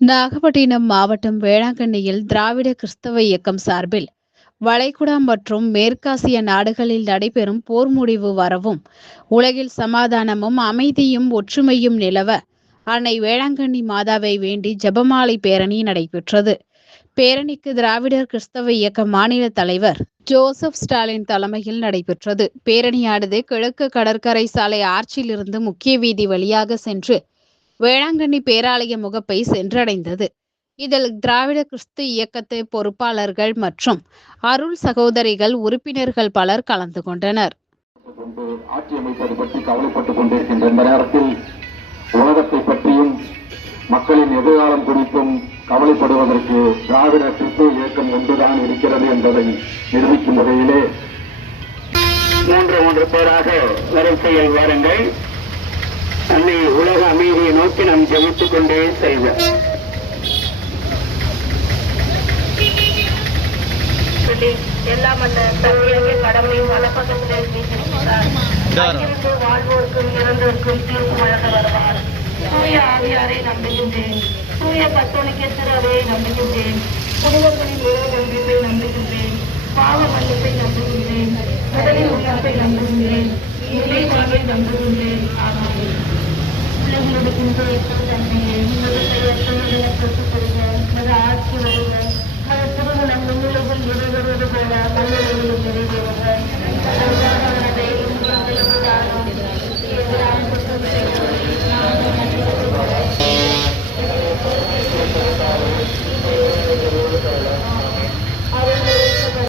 நாகப்பட்டினம் மாவட்டம் வேளாங்கண்ணியில் திராவிட கிறிஸ்தவ இயக்கம் சார்பில் வளைகுடா மற்றும் மேற்காசிய நாடுகளில் நடைபெறும் போர் முடிவு வரவும் உலகில் சமாதானமும் அமைதியும் ஒற்றுமையும் நிலவ அன்னை வேளாங்கண்ணி மாதாவை வேண்டி ஜெபமாலை பேரணி நடைபெற்றது. பேரணிக்கு திராவிடர் கிறிஸ்தவ இயக்க மாநில தலைவர் ஜோசப் ஸ்டாலின் தலைமையில் நடைபெற்றது. பேரணியானது கிழக்கு கடற்கரை சாலை ஆர்ச்சிலிருந்து முக்கிய வீதி வழியாக சென்று வேளாங்கண்ணி பேராலய முகப்பை சென்றடைந்தது. இதில் திராவிட கிறிஸ்து இயக்கத்து பொறுப்பாளர்கள் மற்றும் அருள் சகோதரிகள் உறுப்பினர்கள் பலர் கலந்து கொண்டனர். ஆட்சி அமைப்பது பற்றி கவலைப்பட்டுக் கொண்டிருக்கின்ற இந்த நேரத்தில் உலகத்தை பற்றியும் மக்களின் எதிர்காலம் குறித்தும் கவலைப்படுவதற்கு திராவிட கிறிஸ்துவ இயக்கம் ஒன்றுதான் இருக்கிறது என்பதை நிரூபிக்கும் வகையிலே மூன்று பேராக வரிசையில் வாருங்கள். அன்னை உலக அமைதியை நோக்கி நாம் ஜெபித்துக் கொண்டே செல்வோம். எல்லாம் அந்த தந்தையாக கடமையும் வலப்பக்கத்தில் வாழ்வோருக்கும் இறந்தோருக்கும் தீர்ப்பு வழங்க வருவார். தூய ஆவியாரை நம்புகின்றேன். தூய கத்தோலிக்க திருவை நம்புகின்றேன். புனிதர்களின் ஒன்றிப்பை நம்புகின்றேன். பாவ மன்னிப்பை நம்புகின்றேன். உடலின் உணர்வை நம்புகின்றேன். நிலை வாழ்வை நம்புகின்றேன். ஆனால் உலகிலுடைய தந்தையை ஆட்சி வருக. திருமணம் உலகில் நிறைவேறுவது போல மண்ணிலும் நிறைவேறுக.